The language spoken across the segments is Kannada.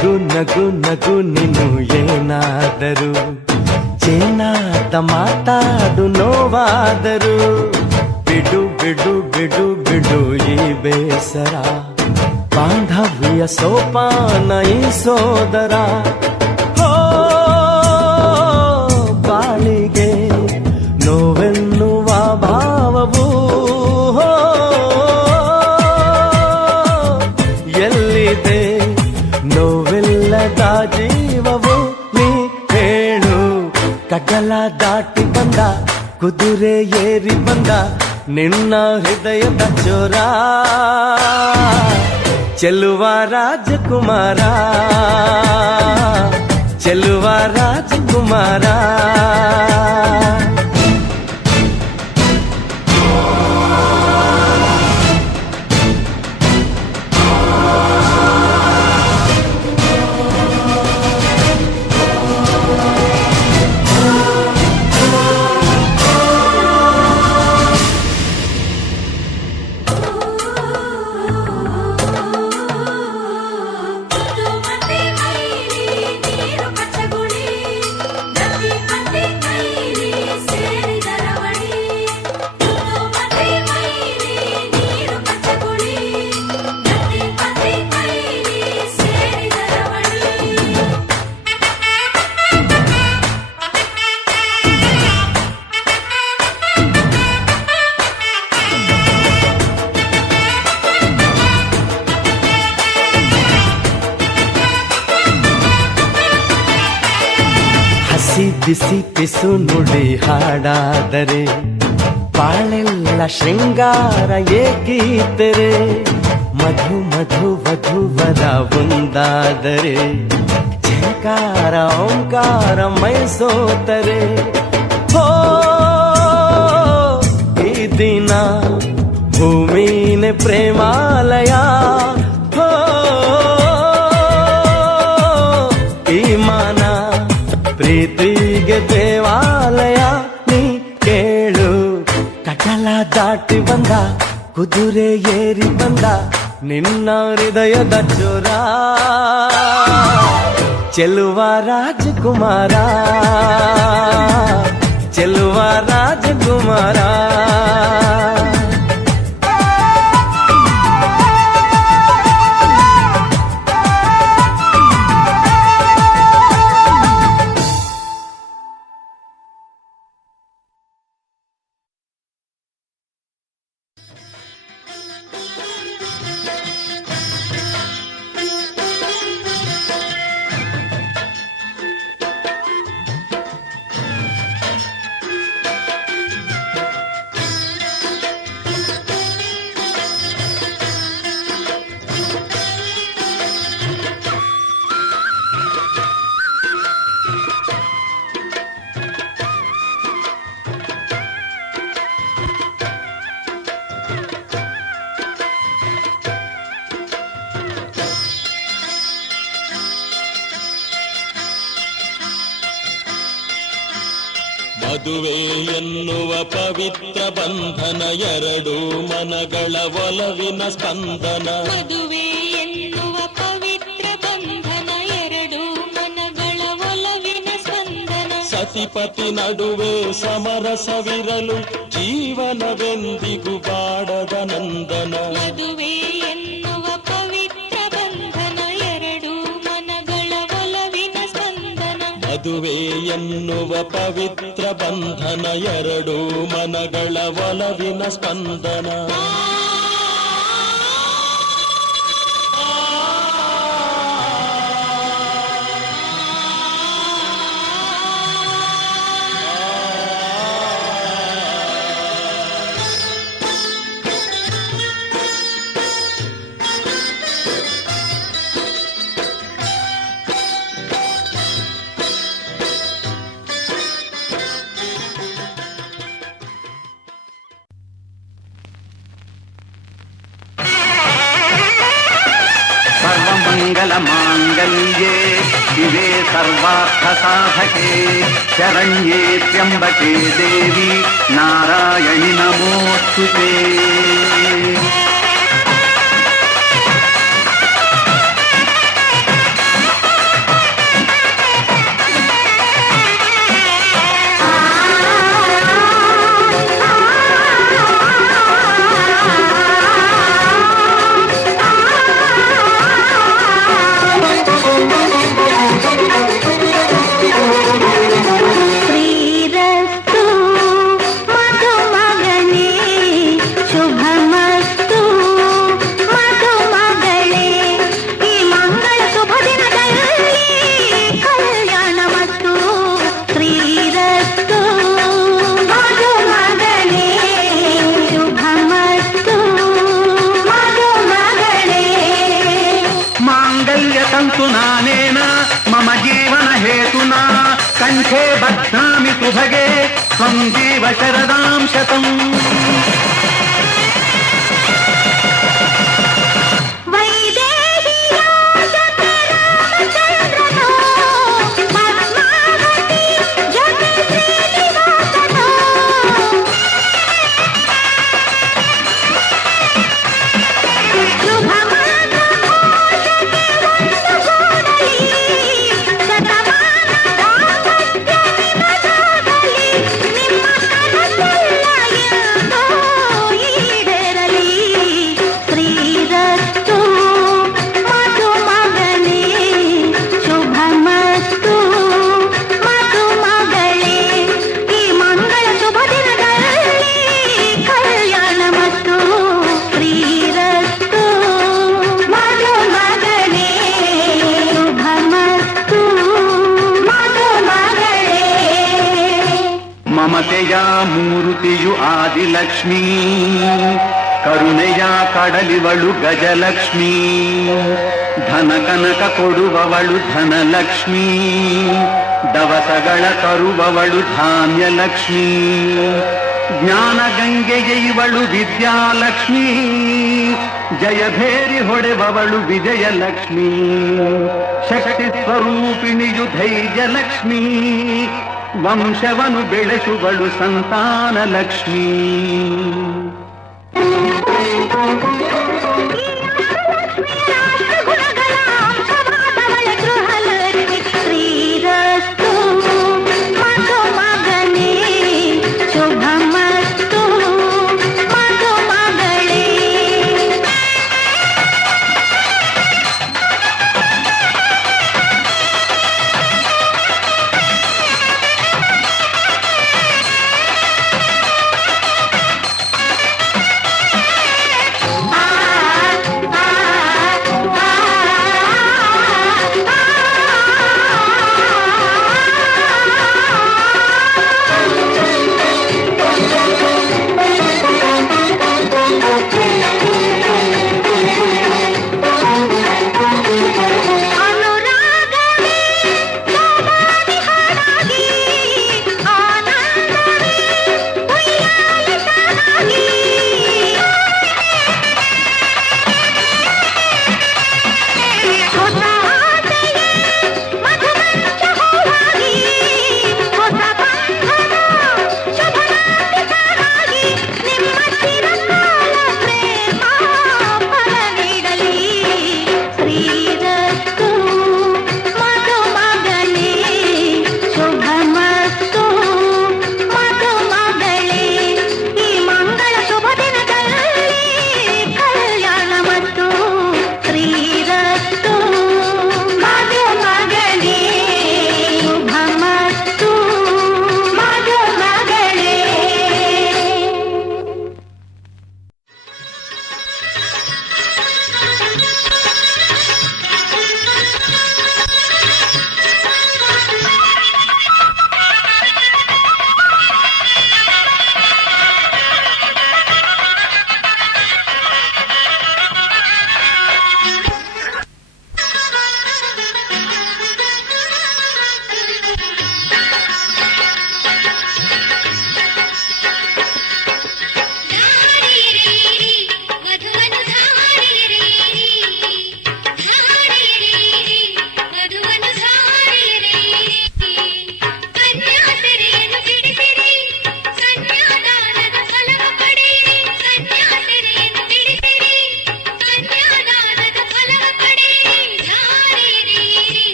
ನಗು ನಗು ನಗು ನೀನು ಏನಾದರೂ ಚೇನಾದ ಮಾತಾಡು ನೋವಾದರು ಬಿಡು ಬಿಡು ಬಿಡು ಬಿಡು ಈ ಬೇಸರ ಬಾಂಧವ್ಯ ಸೋಪಾನ ಈ ಸೋದರ ಬಾಳಿಗೆ ನೋವೆನ್ನುವ ಭಾವವು ಎಲ್ಲಿದೆ ನೋವಿಲ್ಲದ ಜೀವವು ನೀ ಹೇಳು ಕಡಲ ದಾಟಿ ಬಂದ ಕುದುರೆ ಏರಿ ಬಂದ ನಿನ್ನ ಹೃದಯದ ಚೋರ ಚೆಲುವ ರಾಜಕುಮಾರ ಚೆಲುವ ರಾಜಕುಮಾರ ಬಿಸಿ ಪಿಸು ನುಡಿ ಹಾಡಾದರೆ ಬಾಳೆಲ್ಲ ಶೃಂಗಾರ ಏಕೀತರೆ ಮಧು ಮಧು ವಧುವರ ಒಂದಾದರೆ ಝಂಕಾರ ಓಂಕಾರ ಮೈಸೋತರೆ ಹೋ ಈ ದಿನ ಭೂಮಿನೇ ಪ್ರೇಮಾಲಯ ಹೋ ಈ ಮಾನ ಪ್ರೀತಿಗೆ ದೇವಾಲಯ ನೀ ಕೇಳು ಕಡಲ ದಾಟಿ ಬಂದ ಕುದುರೆ ಏರಿ ಬಂದ ನಿನ್ನ ಹೃದಯದ ಚೋರ ಚೆಲುವ ರಾಜಕುಮಾರ ಚೆಲುವ ರಾಜಕುಮಾರ ಮದುವೆ ಎನ್ನುವ ಪವಿತ್ರ ಬಂಧನ ಎರಡು ಮನಗಳ ಒಲವಿನ ಸ್ಪಂದನ ಮದುವೆ ಎನ್ನುವ ಪವಿತ್ರ ಬಂಧನ ಎರಡು ಮನಗಳ ಒಲವಿನ ಸ್ಪಂದನ ಸತಿಪತಿ ನಡುವೆ ಸಮರಸವಿರಲು ಜೀವನವೆಂದಿಗೂ ಬಾಡದ ನಂದನ ಮದುವೆ ಎನ್ನುವ ಪವಿತ್ರ ಬಂಧನ ಎರಡು ಮನಗಳ ಒಲವಿನ ಸ್ಪಂದನ ಮದುವೆ ಎನ್ನುವ ಪವಿತ್ರ ಬಂಧನ ಎರಡು ಮನಗಳ ಒಲವಿನ ಸ್ಪಂದನ सर्वमङ्गलमाङ्गल्ये शिवे सर्वार्थसाधके शरण्ये त्र्यम्बके देवी नारायणि नमोऽस्तुते। भवतु नानेन मम जीवन हेतुना कण्ठे बध्नामि तुभगे त्वं जीव शरदां शतम् ಮಮತೆಯ ಮೂರುತಿಯು ಆದಿಲಕ್ಷ್ಮೀ ಕರುಣೆಯ ಕಡಲಿವಳು ಗಜಲಕ್ಷ್ಮೀ ಧನ ಕನಕ ಕೊಡುವವಳು ಧನಲಕ್ಷ್ಮೀ ದವಸಗಳ ತರುವವಳು ಧಾನ್ಯಲಕ್ಷ್ಮೀ ಜ್ಞಾನ ಗಂಗೆಯೈವಳು ವಿದ್ಯಾಲಕ್ಷ್ಮೀ ಜಯಭೇರಿ ಹೊಡೆವವಳು ವಿಜಯಲಕ್ಷ್ಮೀ ಶಕ್ತಿ ಸ್ವರೂಪಿಣಿಯು ಧೈರ್ಯಲಕ್ಷ್ಮೀ ವಂಶವನು ಬೆಳೆಸುವಳು ಸಂತಾನ ಲಕ್ಷ್ಮೀ ಆ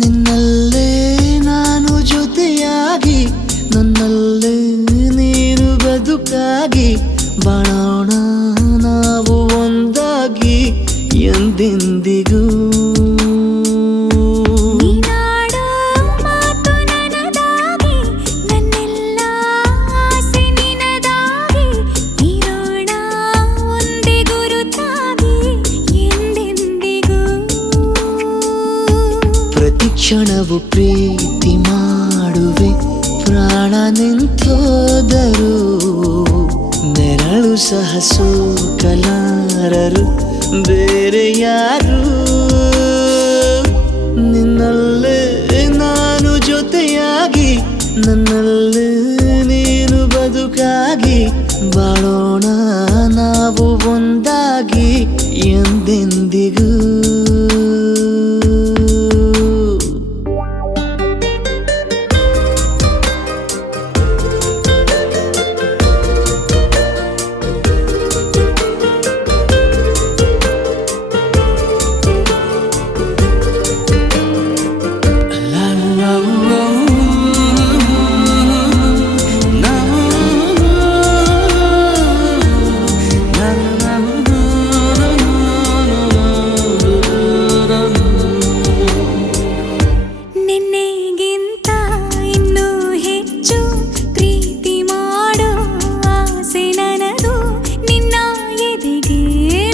ನಿನ್ನಲ್ಲೇ ನಾನು ಜೊತೆಯಾಗಿ ನನ್ನಲ್ಲೇ ನೀನು ಬದುಕಾಗಿ ಬಾಳೋಣ ನಾವು ಒಂದಾಗಿ ಎಂದೆಂದಿಗೂ. ನೀನಾಡೋ ಮಾತು ನನದಾಗಿ ನನ್ನೆಲ್ಲ ಆಸೆ ನಿನದಾಗಿ ಇರೋಣ ಒಂದೇ ಗುರುತಾಗಿ ಎಂದೆಂದಿಗೂ. ಪ್ರತಿ ಕ್ಷಣವು ಪ್ರೀತಿ ಮಾಡುವೆ ಪ್ರಾಣ ನಿಂತೋದರು ನೆರಳು ಸಹ ಸೋಕಲಾರರು ಬೇರೆ ಯಾರು. ನಿನ್ನಲ್ಲೇ ನಾನು ಜೊತೆಯಾಗಿ ನನ್ನಲ್ಲೇ ನೀನು ಬದುಕಾಗಿ ಬಾಳೋಣ ನಾವು ಒಂದಾಗಿ ಎಂದೆಂದಿಗೂ. ನಿನ್ನೆಗಿಂತ ಇನ್ನೂ ಹೆಚ್ಚು ಪ್ರೀತಿ ಮಾಡೋ ಆಸೆ ನನದು. ನಿನ್ನ ಎದೆಗೆ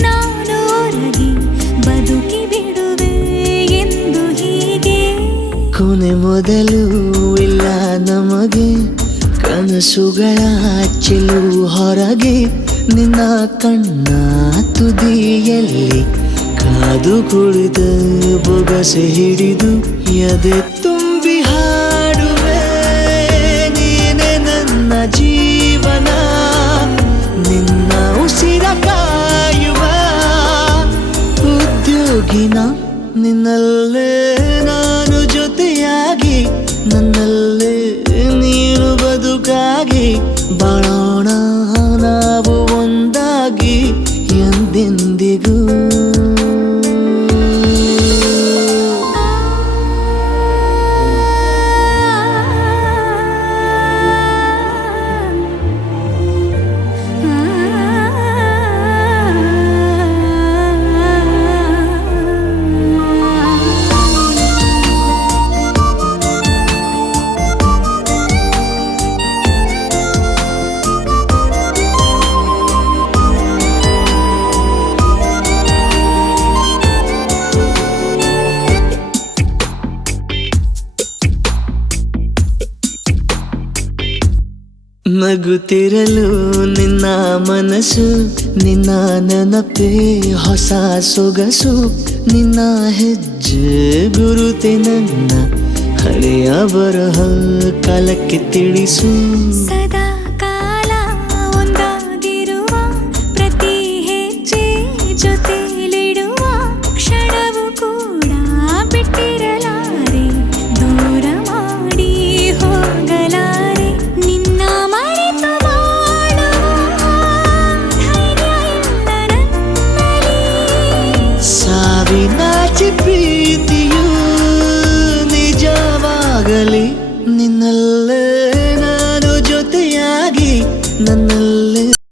ನಾನು ಒರಗಿ ಬದುಕಿ ಬಿಡುವೆ ಎಂದು ಹೀಗೆ. ಕೊನೆ ಮೊದಲು ಇಲ್ಲ ನಮಗೆ ಕನಸುಗಳ ಚೆಲು ಹೊರಗೆ ನಿನ್ನ ಕಣ್ಣ ತುದಿಯಲ್ಲಿ ಕಾದು ಕುಳಿತ ಬೊಗಸೆ ಹಿಡಿದು ಎದೆ ತುಂಬಿ ಹಾಡುವೆ ನೀನೆ ನನ್ನ ಜೀವನ ನಿನ್ನ ಉಸಿರ ಕಾಯುವ ಉದ್ಯೋಗಿನ. ನಿನ್ನಲ್ಲೇ ನಾನು ಜೊತೆಯಾಗಿ ನನ್ನಲ್ಲೇ ನೀನು ಬದುಕಾಗಿ ಬಾಳೋಣ ನಾವು ಒಂದಾಗಿ ಎಂದೆಂದಿಗೂ. ನಗುತ್ತಿರಲು ನಿನ್ನ ಮನಸ್ಸು ನಿನ್ನ ನೆನಪೇ ಹೊಸ ಸೊಗಸು ನಿನ್ನ ಹೆಜ್ಜೆ ಗುರುತೆ ನನ್ನ ಹಳೆಯ ಬರಹ ಕಾಲಕ್ಕೆ ತಿಳಿಸು. ಸದಾ ಕಾಲ ಒಂದಾಗಿರುವ ಪ್ರತಿ ಹೆಜ್ಜೆ ಜೊತೆಲಿಡುವ ಕ್ಷಣವು ಕೂಡ ಬಿಟ್ಟಿರಲಾರೆ ದೂರ ಮಾಡಿ ಹೋಗಲಾರೆ. ನಿನ್ನ ಮರೆತು ಮಾಡುವ ಧೈರ್ಯ ಇಲ್ಲ ನನ್ನಲ್ಲಿ. ಸಾವಿನಾಚೆ ಪ್ರಿಯ